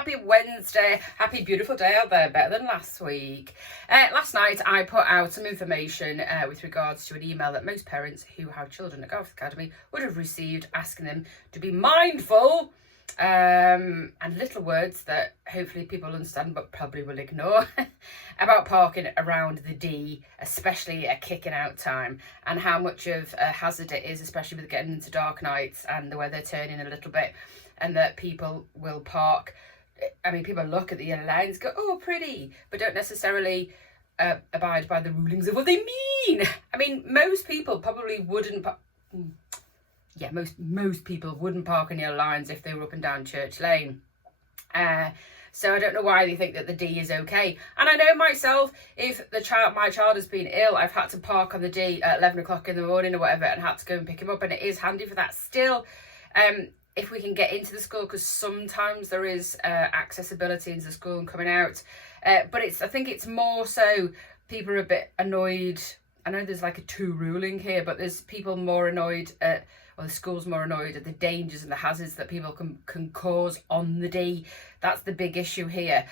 happy Wednesday, happy beautiful day out there, better than last week. Last night I put out some information with regards to an email that most parents who have children at Garforth Academy would have received, asking them to be mindful and little words that hopefully people understand but probably will ignore about parking around the D, especially at kicking out time, and how much of a hazard it is, especially with getting into dark nights and the weather turning a little bit, and that people will park. I mean, people look at the yellow lines, go, oh, pretty, but don't necessarily abide by the rulings of what they mean. I mean, most people probably wouldn't most people wouldn't park on yellow lines if they were up and down Church Lane. So I don't know why they think that the D is okay. And I know myself, if my child has been ill, I've had to park on the D at 11 o'clock in the morning or whatever and had to go and pick him up, and it is handy for that still. If we can get into the school, because sometimes there is accessibility into the school and coming out. But I think it's more so people are a bit annoyed. I know there's like a 2 ruling here, but there's people more annoyed at, or the school's more annoyed at the dangers and the hazards that people can cause on the D. That's the big issue here,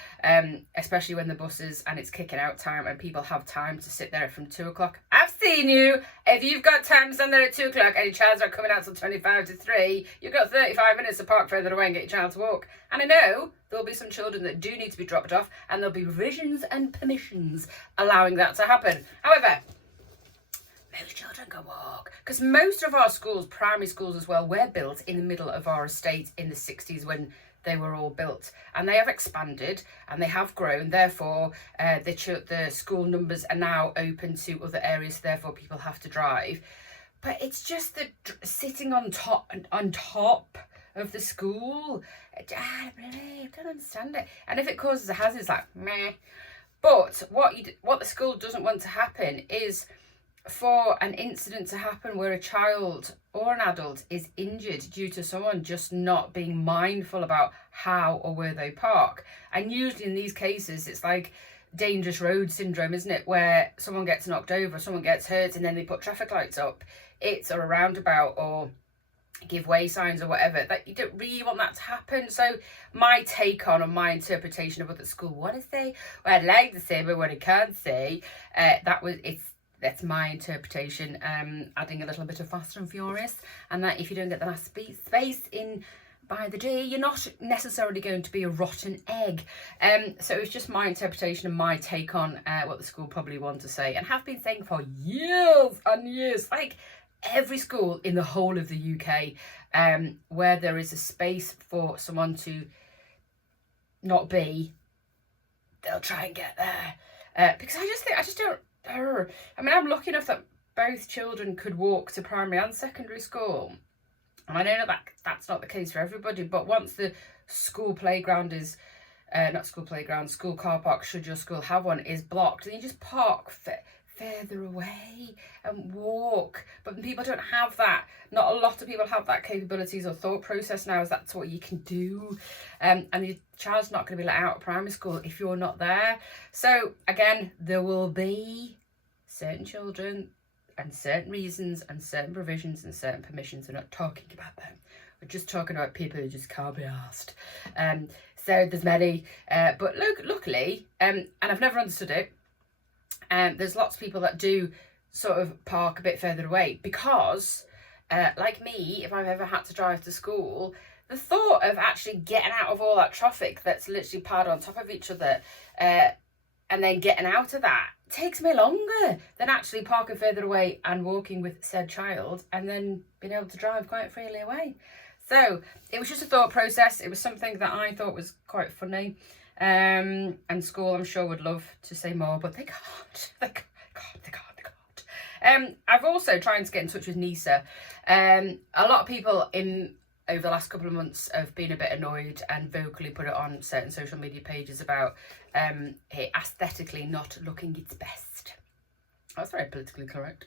especially when the buses and it's kicking out time and people have time to sit there from 2 o'clock. I've seen you. If you've got time to stand there at 2 o'clock and your child's not coming out till 25 to 3, you've got 35 minutes to park further away and get your child to walk. And I know there'll be some children that do need to be dropped off, and there'll be revisions and permissions allowing that to happen. However, most children can walk, because most of our schools, primary schools as well, were built in the middle of our estate in the 60s when they were all built, and they have expanded and they have grown. Therefore, the school numbers are now open to other areas, therefore people have to drive. But it's just the sitting on top of the school. I don't understand it. And if it causes a hazard, it's like meh. But what the school doesn't want to happen is for an incident to happen where a child or an adult is injured due to someone just not being mindful about how or where they park. And usually in these cases, it's like dangerous road syndrome, isn't it? Where someone gets knocked over, someone gets hurt, and then they put traffic lights up. It's or a roundabout or give way signs or whatever. That you don't really want that to happen. So my take on, or my interpretation of what the school want to say, what I'd like to say, but what I can't say, that's my interpretation, adding a little bit of Fast and Furious, and that if you don't get the last space in by the day, you're not necessarily going to be a rotten egg. So it's just my interpretation and my take on what the school probably want to say, and have been saying for years and years, like every school in the whole of the UK, where there is a space for someone to not be, they'll try and get there. Because I just don't. I mean, I'm lucky enough that both children could walk to primary and secondary school. And I know that that's not the case for everybody, but once the school playground is, school car park, should your school have one, is blocked, then you just park further away and walk. But people don't have that. Not a lot of people have that capabilities or thought process now, as that's what you can do. And your child's not going to be let out of primary school if you're not there. So again, there will be certain children and certain reasons and certain provisions and certain permissions. We're not talking about them. We're just talking about people who just can't be asked. So there's many, but luckily, and I've never understood it, there's lots of people that do sort of park a bit further away because, like me, if I've ever had to drive to school, the thought of actually getting out of all that traffic that's literally piled on top of each other, and then getting out of that takes me longer than actually parking further away and walking with said child and then being able to drive quite freely away. So it was just a thought process. It was something that I thought was quite funny. And school, I'm sure, would love to say more, but they can't. They can't. I've also tried to get in touch with NISA. A lot of people over the last couple of months have been a bit annoyed and vocally put it on certain social media pages about it aesthetically not looking its best. That's very politically correct.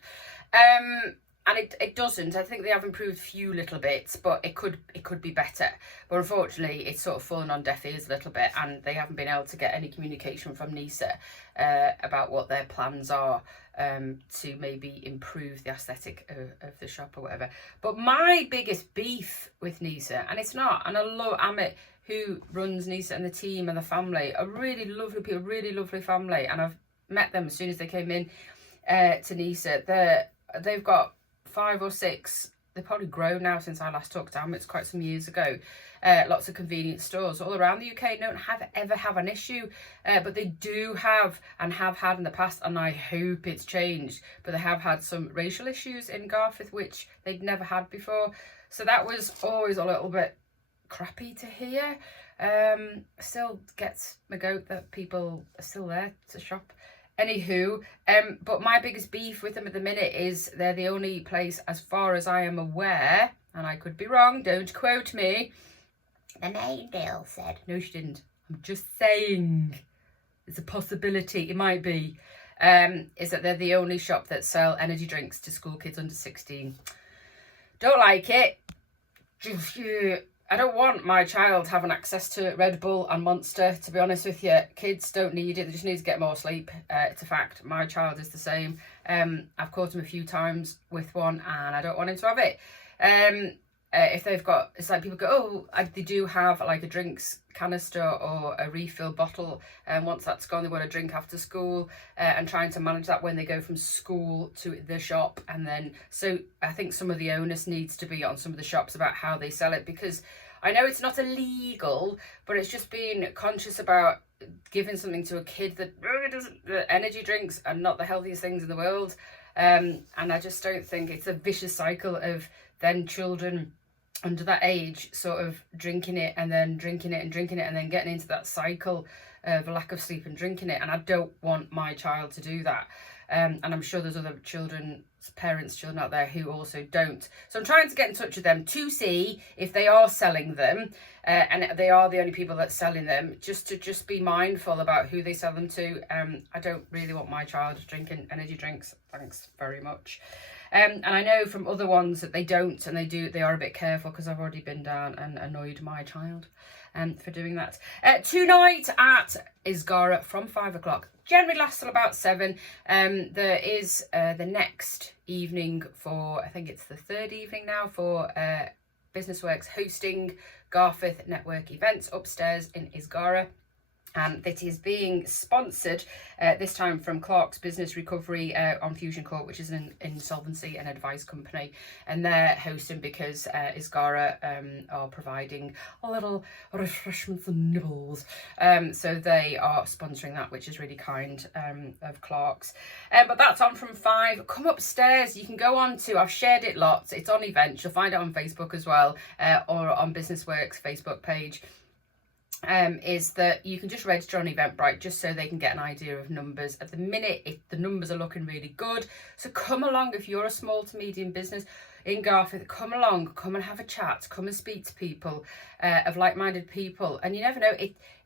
And it doesn't. I think they have improved a few little bits, but it could be better. But unfortunately, it's sort of fallen on deaf ears a little bit, and they haven't been able to get any communication from NISA about what their plans are to maybe improve the aesthetic of the shop or whatever. But my biggest beef with NISA, and it's not, and I'm who runs Nisa and the team and the family are really lovely people, really lovely family. And I've met them as soon as they came in to Nisa. They've got 5 or 6, they've probably grown now since I last took them. It's quite some years ago. Lots of convenience stores all around the UK don't ever have an issue, but they do have and have had in the past, and I hope it's changed, but they have had some racial issues in Garforth which they'd never had before. So that was always a little bit crappy to hear. Still gets my goat that people are still there to shop. Anywho, but my biggest beef with them at the minute is they're the only place, as far as I am aware, and I could be wrong, don't quote me, the main girl said, no she didn't, I'm just saying, it's a possibility, it might be, is that they're the only shop that sell energy drinks to school kids under 16. Don't like it. I don't want my child having access to Red Bull and Monster, to be honest with you. Kids don't need it, they just need to get more sleep. It's a fact. My child is the same. I've caught him a few times with one and I don't want him to have it. If they've got, it's like people go, oh, they do have like a drinks canister or a refill bottle, and once that's gone they want a drink after school, and trying to manage that when they go from school to the shop. And then, so I think some of the onus needs to be on some of the shops about how they sell it, because I know it's not illegal, but it's just being conscious about giving something to a kid that really doesn't, the energy drinks are not the healthiest things in the world. And I just don't think, it's a vicious cycle of then children under that age sort of drinking it and then drinking it and drinking it and then getting into that cycle of lack of sleep and drinking it. And I don't want my child to do that. And I'm sure there's other children out there who also don't. So I'm trying to get in touch with them to see if they are selling them, and they are the only people that's selling them, just to be mindful about who they sell them to. I don't really want my child drinking energy drinks. Thanks very much. And I know from other ones that they don't, and they are a bit careful, because I've already been down and annoyed my child for doing that. Tonight at Isgara from 5 o'clock, generally lasts till about 7. There is the next evening for, I think it's the 3rd evening now, for Business Works hosting Garforth Network events upstairs in Isgara. And it is being sponsored this time from Clark's Business Recovery on Fusion Court, which is an insolvency and advice company, and they're hosting because Isgara are providing a little refreshments and nibbles, so they are sponsoring that, which is really kind of Clark's. But that's on from 5. Come upstairs, you can go on to, I've shared it lots, it's on events, you'll find it on Facebook as well, or on Business Works Facebook page. Is that you can just register on Eventbrite just so they can get an idea of numbers. At the minute, the numbers are looking really good. So come along if you're a small to medium business in Garforth. Come along, come and have a chat, come and speak to people of like-minded people. And you never know,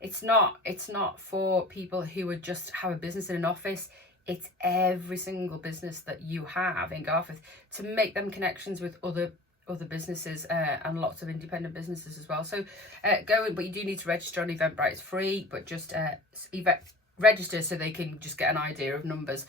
it's not for people who would just have a business in an office. It's every single business that you have in Garforth, to make them connections with other businesses and lots of independent businesses as well. So go in, but you do need to register on Eventbrite. It's free, but just register so they can just get an idea of numbers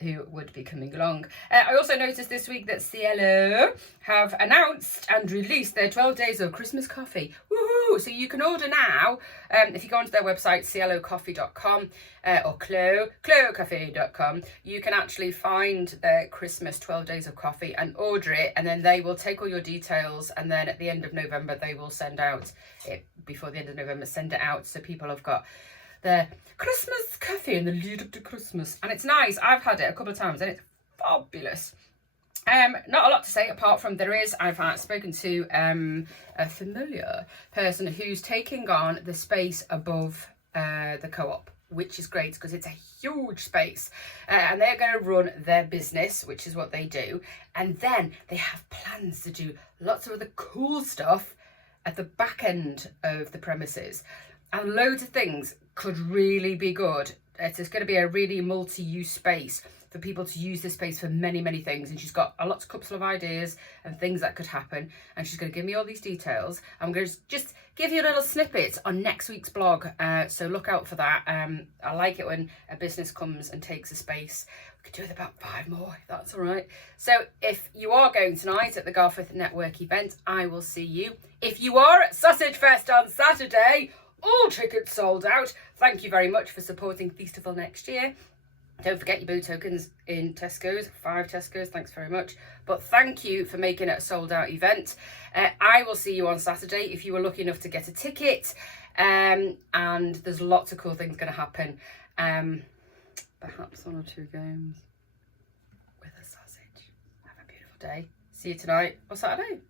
who would be coming along. I also noticed this week that Cielo have announced and released their 12 days of Christmas coffee. Woohoo! So you can order now if you go onto their website, cielocoffee.com or clocoffee.com. You can actually find their Christmas 12 days of coffee and order it, and then they will take all your details, and then at the end of November they will send out it, before the end of November, send it out so people have got the Christmas coffee in the lead up to Christmas. And it's nice. I've had it a couple of times and it's fabulous. Not a lot to say apart from I've spoken to a familiar person who's taking on the space above the co-op, which is great because it's a huge space, and they're going to run their business, which is what they do, and then they have plans to do lots of other cool stuff at the back end of the premises, and loads of things could really be good. It's going to be a really multi-use space for people to use this space for many, many things. And she's got a couple of ideas and things that could happen. And she's going to give me all these details. I'm going to just give you a little snippet on next week's blog. So look out for that. I like it when a business comes and takes a space, could do with about 5 more, if that's all right. So if you are going tonight at the Garforth Network event, I will see you. If you are at Sausage Fest on Saturday, all tickets sold out. Thank you very much for supporting Feastival next year. Don't forget your boo tokens in Tesco's, 5 Tesco's, thanks very much. But thank you for making it a sold out event. I will see you on Saturday if you were lucky enough to get a ticket. And there's lots of cool things going to happen. Perhaps 1 or 2 games with a sausage. Have a beautiful day. See you tonight or Saturday.